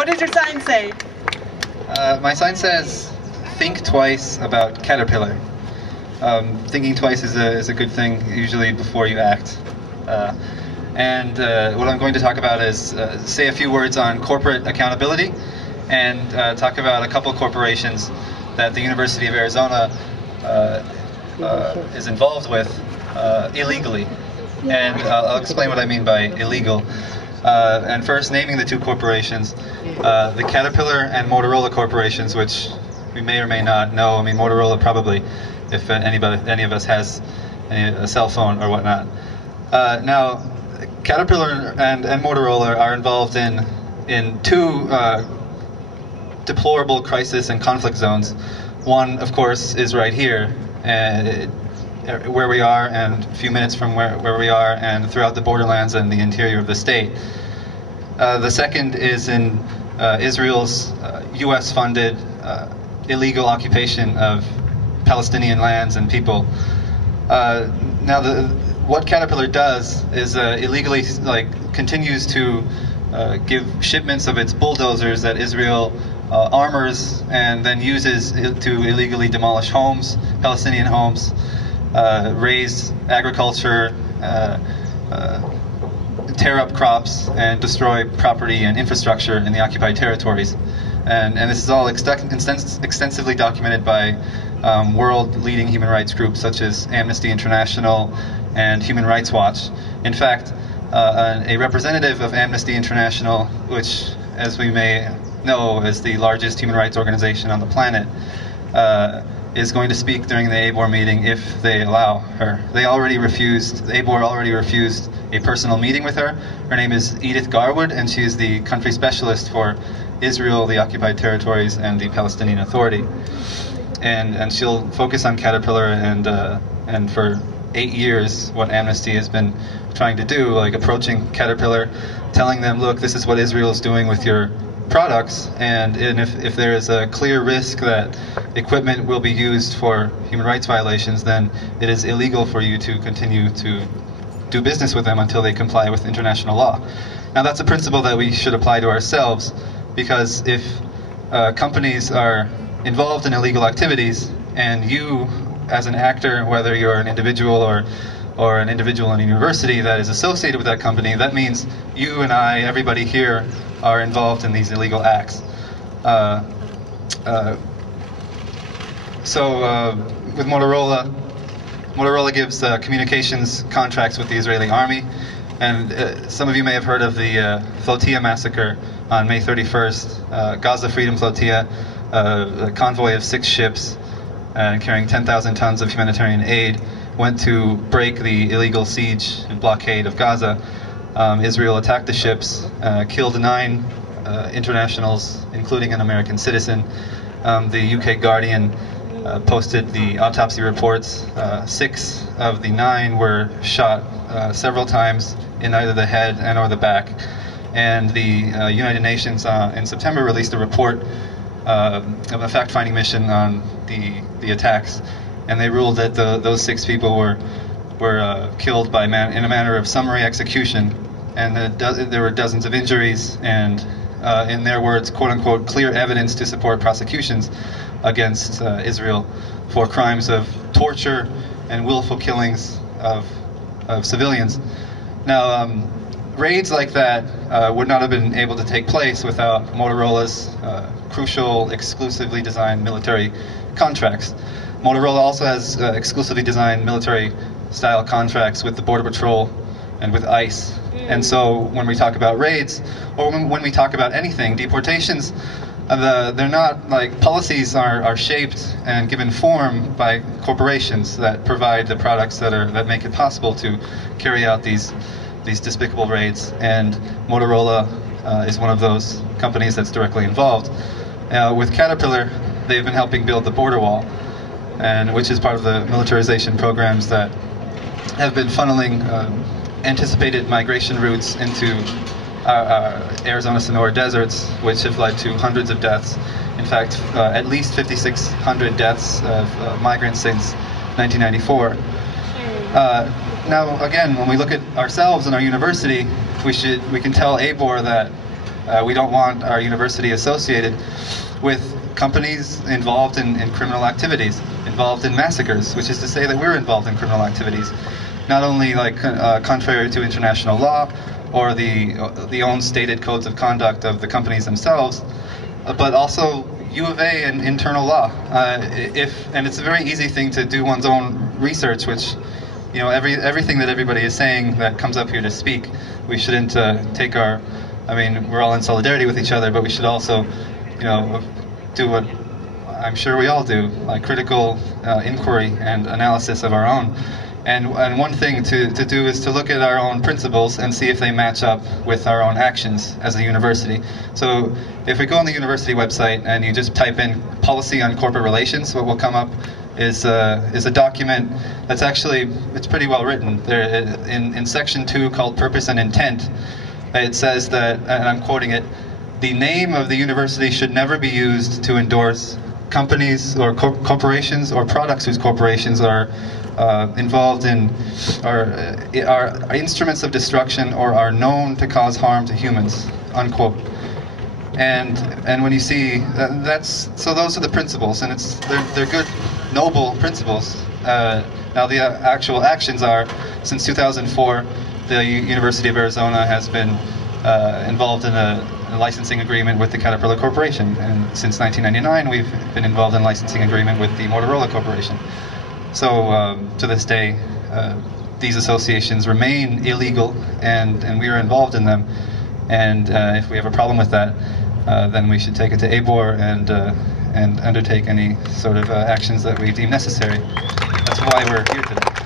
What does your sign say? My sign says, think twice about caterpillar. Thinking twice is a good thing, usually before you act. And what I'm going to talk about is say a few words on corporate accountability and talk about a couple corporations that the University of Arizona is involved with illegally. And I'll explain what I mean by illegal. And first, naming the two corporations, the Caterpillar and Motorola corporations, which we may or may not know. I mean, Motorola probably, if any of us has a cell phone or whatnot. Now, Caterpillar and Motorola are involved in two deplorable crisis and conflict zones. One, of course, is right here, where we are, and a few minutes from where we are, and throughout the borderlands and the interior of the state. The second is in Israel's U.S.-funded illegal occupation of Palestinian lands and people. Now, what Caterpillar does is illegally continues to give shipments of its bulldozers that Israel armors and then uses to illegally demolish homes, Palestinian homes, raise agriculture, tear up crops, and destroy property and infrastructure in the occupied territories. And this is all extensively documented by world-leading human rights groups such as Amnesty International and Human Rights Watch. In fact, a representative of Amnesty International, which, as we may know, is the largest human rights organization on the planet, is going to speak during the ABOR meeting if they allow her. The ABOR already refused a personal meeting with her. Her name is Edith Garwood, and she is the country specialist for Israel, the occupied territories, and the Palestinian Authority. And she'll focus on Caterpillar and for 8 years what Amnesty has been trying to do, like approaching Caterpillar, telling them, look, this is what Israel is doing with your products, and if there is a clear risk that equipment will be used for human rights violations, then it is illegal for you to continue to do business with them until they comply with international law. Now, that's a principle that we should apply to ourselves, because if companies are involved in illegal activities and you, as an actor, whether you're an individual or an individual in a university that is associated with that company, that means you and I, everybody here, are involved in these illegal acts. With Motorola gives communications contracts with the Israeli army, and some of you may have heard of the Flotilla massacre on May 31st, Gaza Freedom Flotilla, a convoy of 6 ships carrying 10,000 tons of humanitarian aid, went to break the illegal siege and blockade of Gaza. Israel attacked the ships, killed 9 internationals, including an American citizen. The UK Guardian posted the autopsy reports. 6 of the 9 were shot several times in either the head and or the back. And the United Nations in September released a report of a fact-finding mission on the attacks, and they ruled that those 6 people were killed in a manner of summary execution, and there were dozens of injuries, and in their words, quote-unquote, clear evidence to support prosecutions against Israel for crimes of torture and willful killings of civilians. Now, raids like that would not have been able to take place without Motorola's crucial, exclusively designed military contracts. Motorola also has exclusively designed military-style contracts with the Border Patrol and with ICE. And so when we talk about raids, or when we talk about anything, deportations, they're not like, policies are shaped and given form by corporations that provide the products that make it possible to carry out these despicable raids. And Motorola is one of those companies that's directly involved. With Caterpillar, they've been helping build the border wall, which is part of the militarization programs that have been funneling anticipated migration routes into Arizona Sonora deserts, which have led to hundreds of deaths. In fact, at least 5,600 deaths of migrants since 1994. Now, again, when we look at ourselves and our university, we can tell ABOR that We don't want our university associated with companies involved in criminal activities, involved in massacres, which is to say that we're involved in criminal activities, not only like contrary to international law or the own stated codes of conduct of the companies themselves, but also U of A and internal law. And it's a very easy thing to do one's own research, which, you know, everything that everybody is saying that comes up here to speak, we shouldn't take our, I mean, we're all in solidarity with each other, but we should also, you know, do what I'm sure we all do, like critical inquiry and analysis of our own. And one thing to do is to look at our own principles and see if they match up with our own actions as a university. So if we go on the university website and you just type in policy on corporate relations, what will come up is a document that's actually, it's pretty well written. There, in section 2 called Purpose and Intent, it says that, and I'm quoting it, the name of the university should never be used to endorse companies or corporations or products whose corporations are involved in, are instruments of destruction or are known to cause harm to humans, unquote. And when you see, so those are the principles, and they're good, noble principles. Now the actual actions are, since 2004, the University of Arizona has been involved in a licensing agreement with the Caterpillar Corporation, and since 1999 we've been involved in licensing agreement with the Motorola Corporation. So to this day, these associations remain illegal, and we are involved in them. And if we have a problem with that, then we should take it to ABOR and undertake any sort of actions that we deem necessary. That's why we're here today.